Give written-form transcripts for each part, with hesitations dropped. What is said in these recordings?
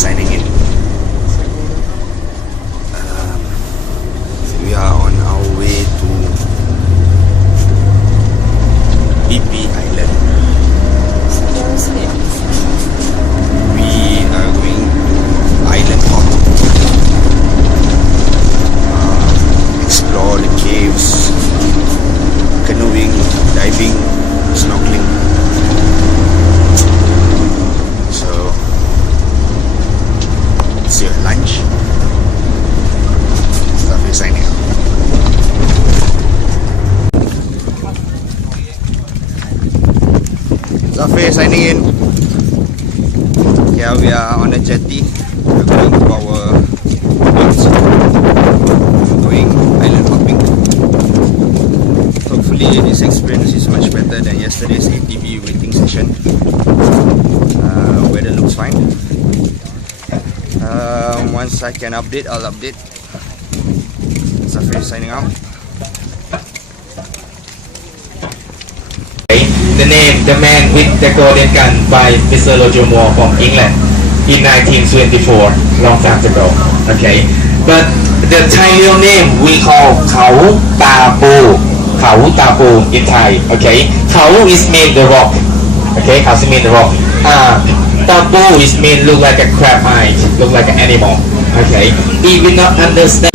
signing in. We are on our way to BP Island. We are going to island hop, explore the caves, canoeing, diving, snorkeling. So it's your lunch. Stuff is signing out. Zafir signing in. Here we are on the jetty. We're going to our boats, going island hopping. Hopefully this experience is much better than yesterday's ATV waiting session. Weather looks fine. Once I can update, I'll update. Zafir signing out. The name The Man with the Golden Gun by Mr. Roger Moore from England in 1924, long time ago. Okay, but the Thai real name we call Khao Tapu. Khao Tapu in Thai. Okay, Khao is mean the rock. Okay, Khao is mean the rock. Tapu is mean look like a crab eye, look like an animal. Okay, if we not understand.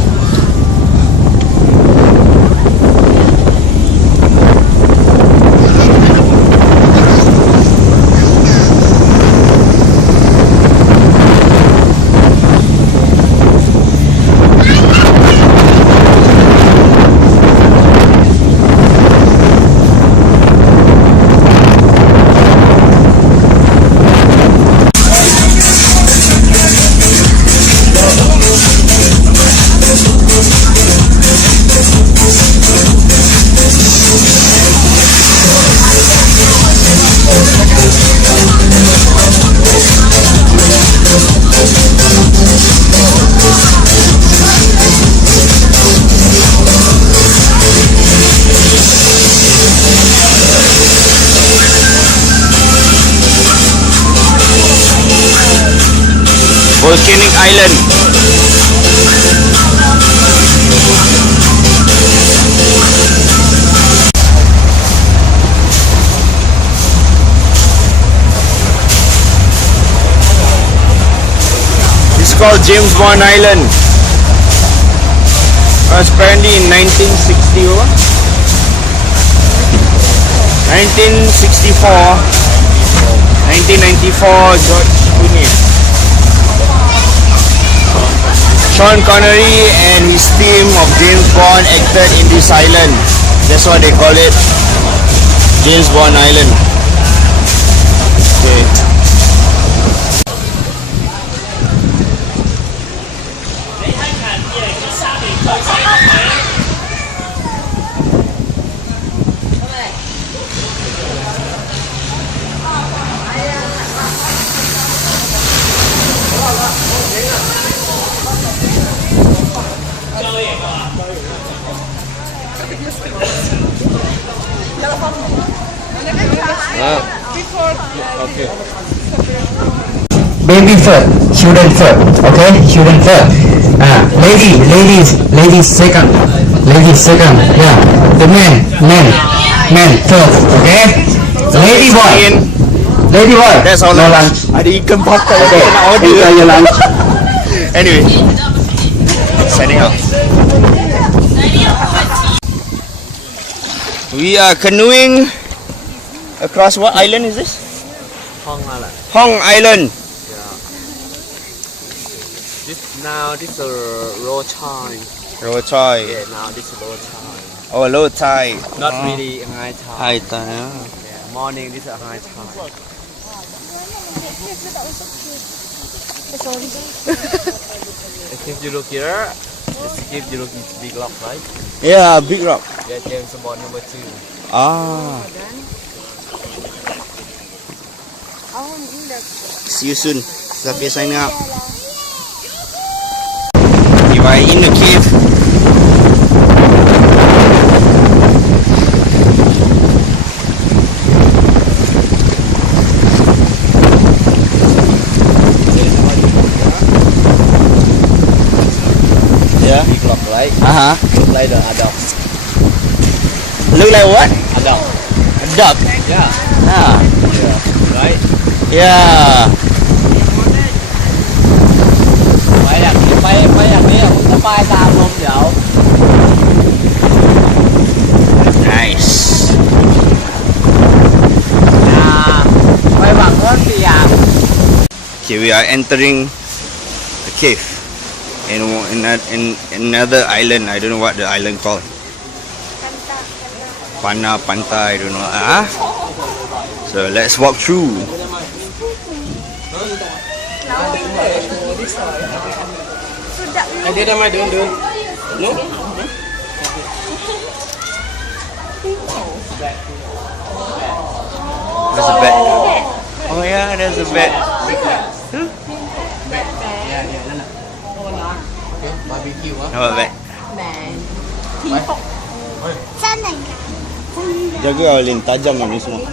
Volcanic Island. It's called James Bond Island. It's apparently in 1960 or 1964, 1994, George Clooney, Sean Connery and his team of James Bond acted in this island. That's why they call it James Bond Island. Okay. Okay. Baby first, children first, okay? Children first. Ladies second. Yeah. The man first, okay? Lady boy. That's all. No lunch. Ada ikan bakar. Okay. Enjoy your lunch. Anyway, signing out. We are canoeing across what island is this? Hong Island. Hong Island. This is low tide. Low tide. Yeah, now this is low tide. Oh, low tide. Not really high tide. High tide. Yeah, morning this is a high tide. If you look here, if you look it's big rock, right? Yeah, big rock. Yeah, James Bond number 2. Ah. See you soon. Zafir signing out. You are in the cave. Uh-huh. Look like a dog. Look like what? A dog. A duck. Yeah. Ah. Yeah. Right. Yeah. Bayอย่างนี้มึงจะไปตามลมเดี๋ยว Nice. ไปหวังเพิ่ม4อย่าง Okay, we are entering the cave in another island. I don't know what the island called. Panta, I don't know. So let's walk through. Dia dah mai dun. No? There's a bed. Oh yeah, there's a bed. Barbecue á. Apa bed? Sana Jaga Alin, tajam ni semua.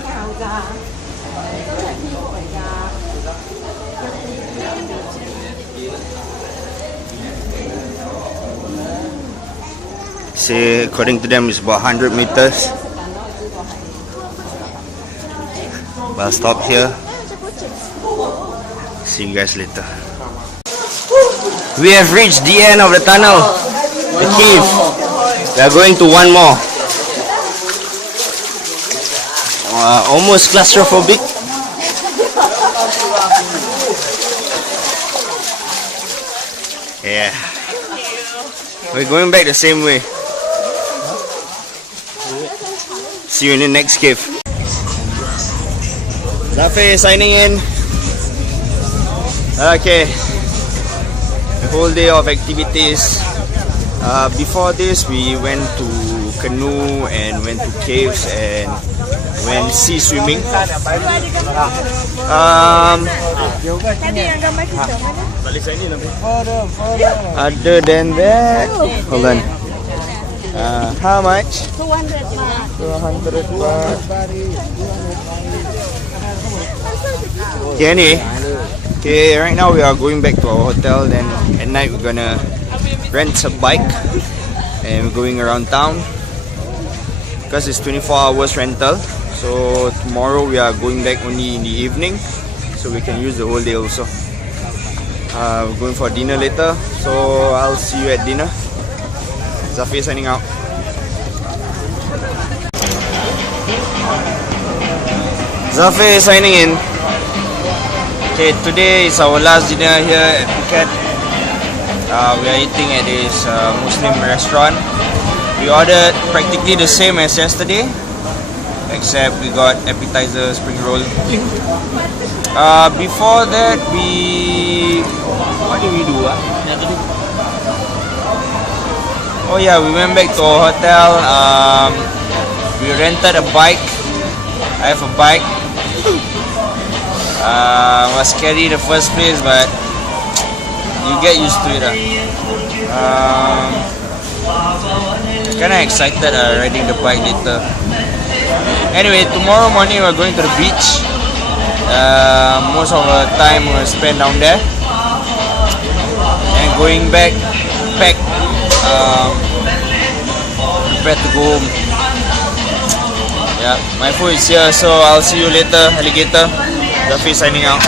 Say according to them it's about 100 meters. But I'll stop here. See you guys later. We have reached the end of the tunnel, the cave. We are going to one more. Almost claustrophobic. Yeah. We're going back the same way. See you in the next cave. Zafi signing in. Okay. A whole day of activities. Before this, we went to canoe and went to caves and went sea swimming. Other than that, hold on. How much? 200 baht. 200 baht. Okay, anyway. Okay, right now we are going back to our hotel. Then at night we're gonna rent a bike and we're going around town because it's 24 hours rental. So tomorrow we are going back only in the evening, so we can use the whole day also. We're going for dinner later, so I'll see you at dinner. Zafi signing out. Zafi signing in. Okay, today is our last dinner here at Phuket. We are eating at this Muslim restaurant. We ordered practically the same as yesterday, except we got appetizer, spring roll. Before that, what did we do? Oh yeah, we went back to our hotel. We rented a bike. I have a bike. Was scary in the first place, but you get used to it. Kinda excited riding the bike later. Anyway, tomorrow morning we're going to the beach. Most of the time we'll spend down there. And going back, prepare to go home. Yeah, my food is here, so I'll see you later, alligator. Zafi signing out.